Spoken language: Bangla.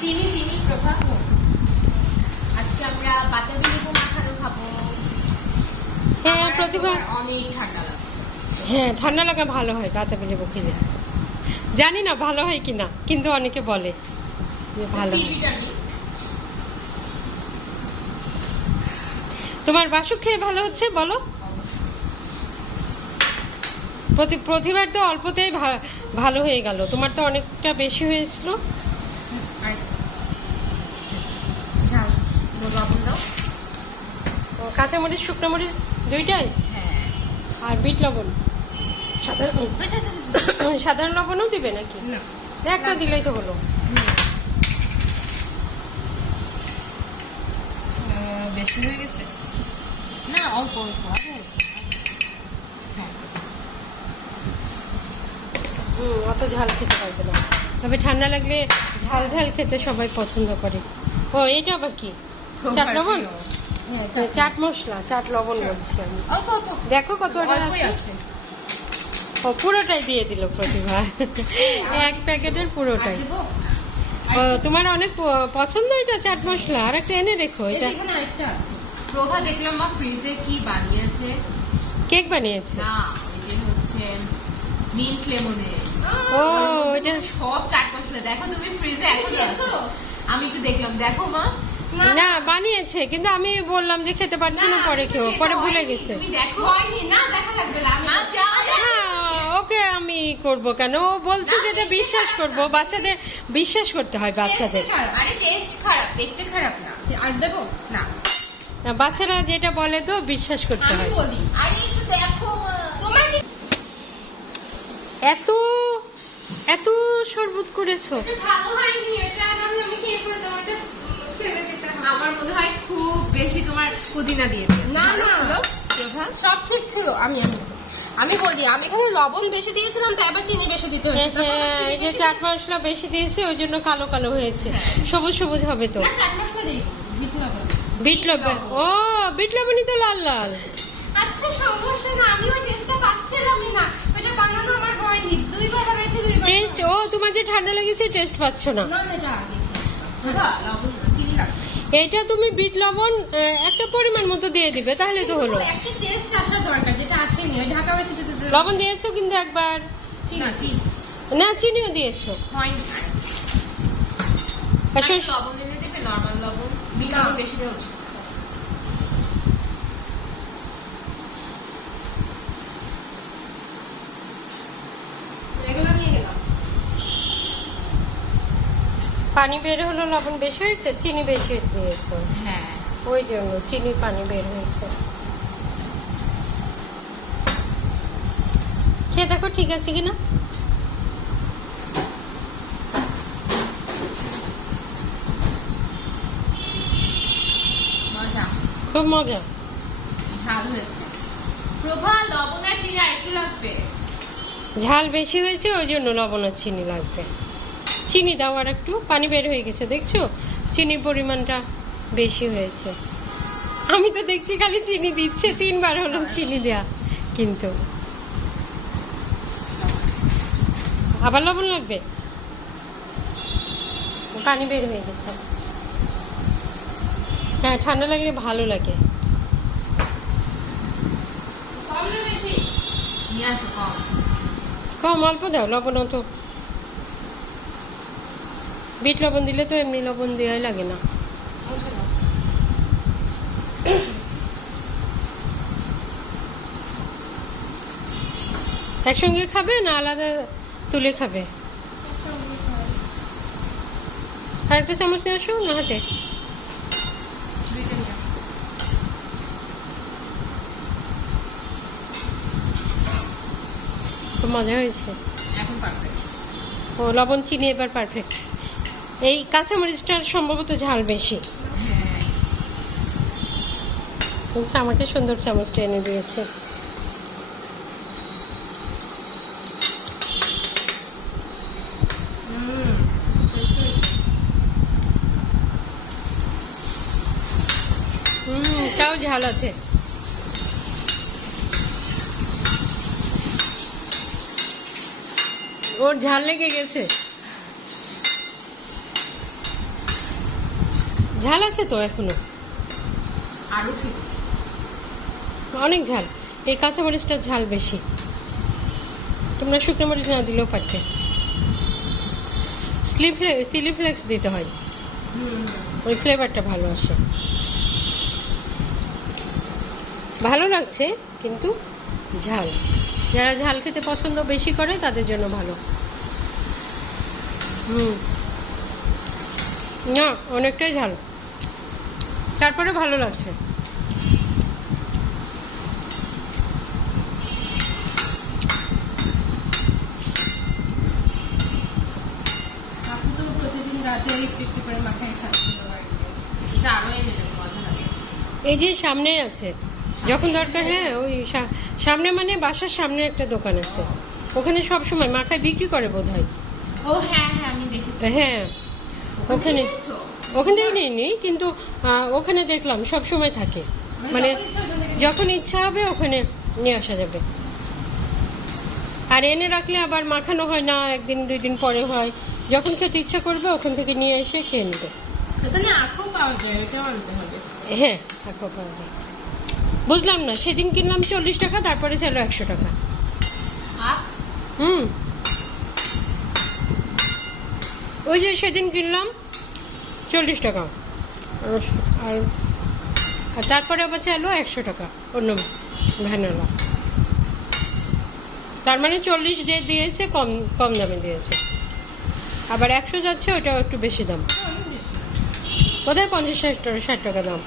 চিনি চিনি প্রভা আজকে আমরা বাতাবি লেবু মাখানো খাব। হ্যাঁ প্রতিভা অনেক ঠান্ডা লাগছে। হ্যাঁ ঠান্ডা লাগা ভালো হয় বাতাবি লেবু খেলে। জানি না ভালো হয় কিনা কিন্তু অনেকে বলে যে ভালো তোমার বাসক খেয়ে ভালো হচ্ছে বলো? প্রতি- প্রতিবার তো অল্পতেই ভালো হয়ে গেল। তোমার তো অনেকটা বেশি হয়েছিল। ঝাল লবণ দাও ও, কাঁচামরিচ শুকনো মরিচ দুইটাই? হ্যাঁ। আর বিট লবণ? সাধারণ আচ্ছা, আচ্ছা, আচ্ছা। সাধারণ লবণও দিবে নাকি? না। একটা দিলেই তো হলো। বেশি হয়ে গেছে? না অল্প অল্প। হ্যাঁ। হুম অত ঝাল খেতে পারবে না। তবে ঠান্ডা লাগলে ঝাল ঝাল খেতে সবাই পছন্দ করে। ও এটা আবার কি? চাট লবণ? হ্যাঁ চাট। চাট মশলা চাট লবণ বলছি আমি। দেখো কত আছে। ও পুরোটাই দিয়ে দিল প্রতিভা। এক প্যাকেটের পুরোটাই। ও, তোমার অনেক পছন্দ এটা চাট মশলা? আর একটা এনে রেখো এটা। আরেকটা আছে। প্রভা দেখলাম মা ফ্রিজে কি বানিয়েছে? কেক বানিয়েছে? না এই যে হচ্ছে মিন্ট লেমনের ও এটা সব চাট মশলা। দেখো তুমি ফ্রিজে এখনও আছে। আমি একটু দেখলাম। দেখো মা। না বানিয়েছে কিন্তু আমি বললাম যে খেতে পারছি না পরে কেউ পরে ভুলে গেছে। তুমি দেখো। হয়নি। না দেখা লাগবে না। আমি যা না ওকে আমি করব কেন? ও বলছে যে এটা বিশ্বাস করব। বাচ্চাদের বিশ্বাস করতে হয় বাচ্চাদের। আরে টেস্ট খারাপ দেখতে খারাপ না। আর দেবো? না। না, বাচ্চারা যেটা বলে তো বিশ্বাস করতে আমি হয়। বলি। আরে দেখো তোমার এত এত শরবত করেছ। ভালো হয়নি এটা আমি আমি খেয়ে পরে তোমাকে ফেলে দিতে আমার মনে হয় খুব বেশি তোমার পুদিনা দিয়ে না না সব ঠিক ছিল। আমি আমি আমি বলি আমি এখানে লবণ বেশি দিয়েছিলাম তাই আবার চিনি বেশি দিতে হয়েছে। হ্যাঁ, এই যে চাট মশলা বেশি দিয়েছে ওই জন্য কালো কালো হয়েছে। সবুজ সবুজ হবে তো। না, চাট মশলা দিই বিট লবণ। বিট লবণ। ও বিট লবণই তো লাল লাল। আচ্ছা সমস্যা না আমি ওই টেস্টটা পাচ্ছিলামই না ওইটা বানানো আমার হয়নি দুইবার বানাইছি দুইবার টেস্ট ও তোমার যে ঠান্ডা লেগেছে টেস্ট পাচ্ছ না। এটা তুমি বিট লবণ একটা পরিমাণ মতো দিয়ে দিবে তাহলে তো হলো। লবণ দিয়েছ কিন্তু একবার? না চিনিও দিয়েছ। আর শস- লবণ এনে দেবে নরমাল লবণ। বিট লবণ বেশি দেওয়া পানি বের হলো লবণ বেশি হয়েছে চিনি বেশি দিয়েছ। হ্যাঁ। ওই জন্য চিনি পানি বের হয়েছে। খেয়ে দেখো ঠিক আছে কিনা? খুব মজা। ঝাল হয়েছে। প্রভা লবণ আর চিনি একটু লাগবে। ঝাল বেশি হয়েছে ওই জন্য লবণ আর চিনি লাগবে। চিনি দাও আর একটু পানি বের হয়ে গেছে দেখছ? চিনির পরিমাণটা বেশি হয়েছে। আমি তো দেখছি খালি চিনি দিচ্ছে তিনবার হলো চিনি দেয়া কিন্তু। আবার লবণ লাগবে? পানি বের হয়ে গেছে। হ্যাঁ ঠান্ডা লাগলে ভালো লাগে। কম অল্প দাও লবণ অত বিট লবণ দিলে তো এমনি লবণ দেওয়াই লাগে না। একসঙ্গে খাবে না আলাদা তুলে খাবে? আর একটা চামচ নিয়ে আসো না হাতে। মজা হয়েছে। ও লবণ চিনি এবার পারফেক্ট এই কাঁচামরিচটার সম্ভবত ঝাল বেশি। আমাকে সুন্দর চামচটা এনে দিয়েছে। তাও ঝাল আছে। ওর ঝাল লেগে গেছে। ঝাল আছে তো এখনও? ছিল। অনেক ঝাল। এই কাঁচা কাঁচামরিচটার ঝাল বেশি। তোমরা শুকনো মরিচ না দিলেও পারতে। স্লিপ চিলি ফ্লেক্স দিতে হয়। ওই ফ্লেভারটা ভালো আসে। ভালো লাগছে কিন্তু ঝাল। যারা ঝাল খেতে পছন্দ বেশি করে তাদের জন্য ভালো। হুম। না অনেকটাই ঝাল। তারপরে ভালো লাগছে। এই যে সামনে আছে যখন দরকার হ্যাঁ ওই সামনে মানে বাসার সামনে একটা দোকান আছে। ওখানে সব সময় মাখায় বিক্রি করে বোধ হয় ও হ্যাঁ হ্যাঁ আমি দেখেছি। হ্যাঁ ওখানে? ওখান থেকে নিইনি কিন্তু ওখানে দেখলাম সব সময় থাকে। মানে যখন ইচ্ছা ওখান থেকে যখন ইচ্ছা হবে ওখানে নিয়ে আসা যাবে। আর এনে রাখলে আবার মাখানো হয় না একদিন দুই দিন পরে হয়। যখন খেতে ইচ্ছা করবে ওখান থেকে নিয়ে এসে খেয়ে নেবে। এখানে আখও পাওয়া যায় ওটাও আনতে হবে। হ্যাঁ পাওয়া যায়। বুঝলাম না সেদিন কিনলাম চল্লিশ টাকা তারপরে ছিল একশো টাকা। হুম। ওই যে সেদিন কিনলাম চল্লিশ টাকা। আর- আর তারপরে আবার চাইলো একশো টাকা, অন্য ভ্যানালা। তার মানে চল্লিশ যে দিয়েছে কম কম দামে দিয়েছে। আবার একশো যাচ্ছে, ওটাও একটু বেশি দাম। কোথায় পঞ্চাশ ষাট টাকা ষাট টাকা দাম।